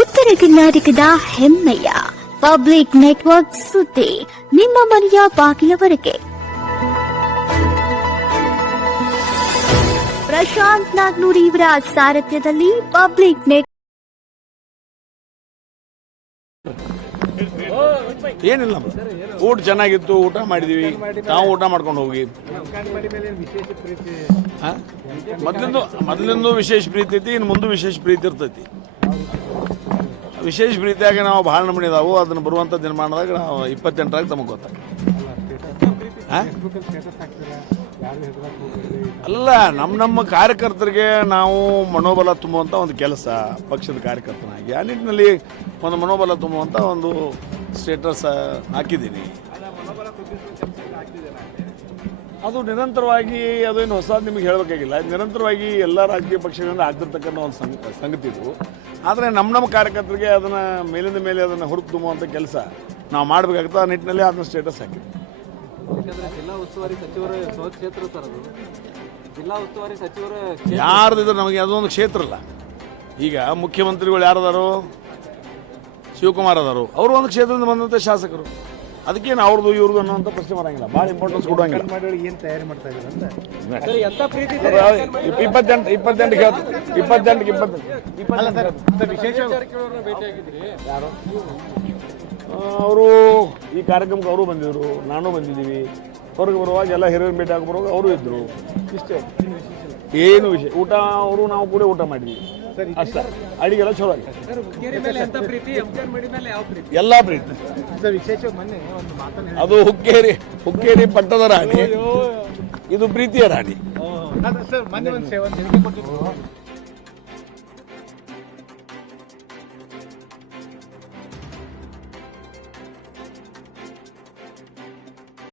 ಉತ್ತರ ಕರ್ನಾಟಕದ ಹೆಮ್ಮೆಯ ಪಬ್ಲಿಕ್ ನೆಟ್ವರ್ಕ್ ಸುದ್ದಿ ನಿಮ್ಮ ಮನೆಯ ಬಾಗಿಲವರೆಗೆ. ಪ್ರಶಾಂತ್ ನಾಗ್ನೂರ್ ಇವರ ಸಾರಥ್ಯದಲ್ಲಿ ಪಬ್ಲಿಕ್ ನೆಟ್. ಏನಿಲ್ಲ, ಊಟ ಚೆನ್ನಾಗಿತ್ತು, ಊಟ ಮಾಡಿದೀವಿ, ನಾವು ಊಟ ಮಾಡ್ಕೊಂಡು ಹೋಗಿ. ಮೊದಲಿಂದು ವಿಶೇಷ ಪ್ರೀತಿ ಐತಿ, ಇನ್ನು ಮುಂದೆ ವಿಶೇಷ ಪ್ರೀತಿ ಇರ್ತೈತಿ. ವಿಶೇಷ ಪ್ರೀತಿಯಾಗಿ ನಾವು ಭಾಳ ನಮೂನಿ ಇದಾವು. ಅದನ್ನು ಬರುವಂಥ ದಿನಮಾನದಾಗ ನಾವು 28ರಾಗ ತಮಗೆ ಗೊತ್ತಾಗ. ಅಲ್ಲ, ನಮ್ಮ ಕಾರ್ಯಕರ್ತರಿಗೆ ನಾವು ಮನೋಬಲ ತುಂಬುವಂಥ ಒಂದು ಕೆಲಸ ಪಕ್ಷದ ಕಾರ್ಯಕರ್ತನಾಗಿ ಆ ನಿಟ್ಟಿನಲ್ಲಿ ಒಂದು ಮನೋಬಲ ತುಂಬುವಂಥ ಒಂದು ಸ್ಟೇಟಸ್ ಹಾಕಿದ್ದೀನಿ. ಅದು ನಿರಂತರವಾಗಿ, ಅದೇನು ಹೊಸದು ನಿಮಗೆ ಹೇಳಬೇಕಾಗಿಲ್ಲ, ನಿರಂತರವಾಗಿ ಎಲ್ಲ ರಾಜಕೀಯ ಪಕ್ಷಗಳಿಂದ ಆಗ್ತಿರ್ತಕ್ಕಂಥ ಒಂದು ಸಂಗತಿ ಇದು. ಆದರೆ ನಮ್ಮ ಕಾರ್ಯಕರ್ತರಿಗೆ ಅದನ್ನು ಮೇಲಿಂದ ಮೇಲೆ ಅದನ್ನು ಹುರುಪು ತುಂಬುವಂಥ ಕೆಲಸ ನಾವು ಮಾಡಬೇಕಾಗ್ತದೆ. ಆ ನಿಟ್ಟಿನಲ್ಲಿ ಅದನ್ನ ಸ್ಟೇಟಸ್ ಹಾಕಿದ್ವಿ. ಜಿಲ್ಲಾ ಉಸ್ತುವಾರಿ ಸಚಿವರ ಸ್ವಕ್ಷೇತ್ರ ಸರ್, ಅದು ಜಿಲ್ಲಾ ಉಸ್ತುವಾರಿ ಸಚಿವರ ಯಾರ್ದಿದ್ರೆ ನಮಗೆ ಅದೊಂದು ಕ್ಷೇತ್ರ ಅಲ್ಲ. ಈಗ ಮುಖ್ಯಮಂತ್ರಿಗಳು ಯಾರದಾರು, ಶಿವಕುಮಾರ್ ಅದಾರು, ಅವರು ಒಂದು ಕ್ಷೇತ್ರದಿಂದ ಬಂದಂಥ ಶಾಸಕರು. ಅದಕ್ಕೇನು ಅವ್ರದ್ದು ಇವ್ರದ್ದು ಅನ್ನೋಂಥ ಪ್ರಶ್ನೆ ಬರೋಂಗಿಲ್ಲ, ಭಾಳ ಇಂಪಾರ್ಟೆನ್ಸ್ ಕೊಡೋಂಗಿಲ್ಲ. ಏನು ತಯಾರಿ ಮಾಡ್ತಾ ಇದ್ದಾರೆ ಅಂತ 28 ಯಾರು ಅವರು ಈ ಕಾರ್ಯಕ್ರಮಕ್ಕೆ ಅವರು ಬಂದಿದ್ರು, ನಾನು ಬಂದಿದ್ದೀವಿ. ಹೊರಗೆ ಬರುವಾಗ ಎಲ್ಲ ಹಿರಿಯರು ಭೇಟಿ ಆಗಿ ಬರುವಾಗ ಅವರು ಇದ್ದರು. ಇಷ್ಟೇ, ಏನು ವಿಷಯ. ಊಟ ಅವರು ನಾವು ಕೂಡ ಊಟ ಮಾಡಿದ್ವಿ ಅಷ್ಟೇ. ಅಡಿಗೆಲ್ಲ ಚಲೋ ಆಗಿದೆ, ಎಲ್ಲ ಪ್ರೀತಿ. ಅದು ಹುಕ್ಕೇರಿ ಪಟ್ಟದ ರಾಣಿ, ಇದು ಪ್ರೀತಿಯ ರಾಣಿ.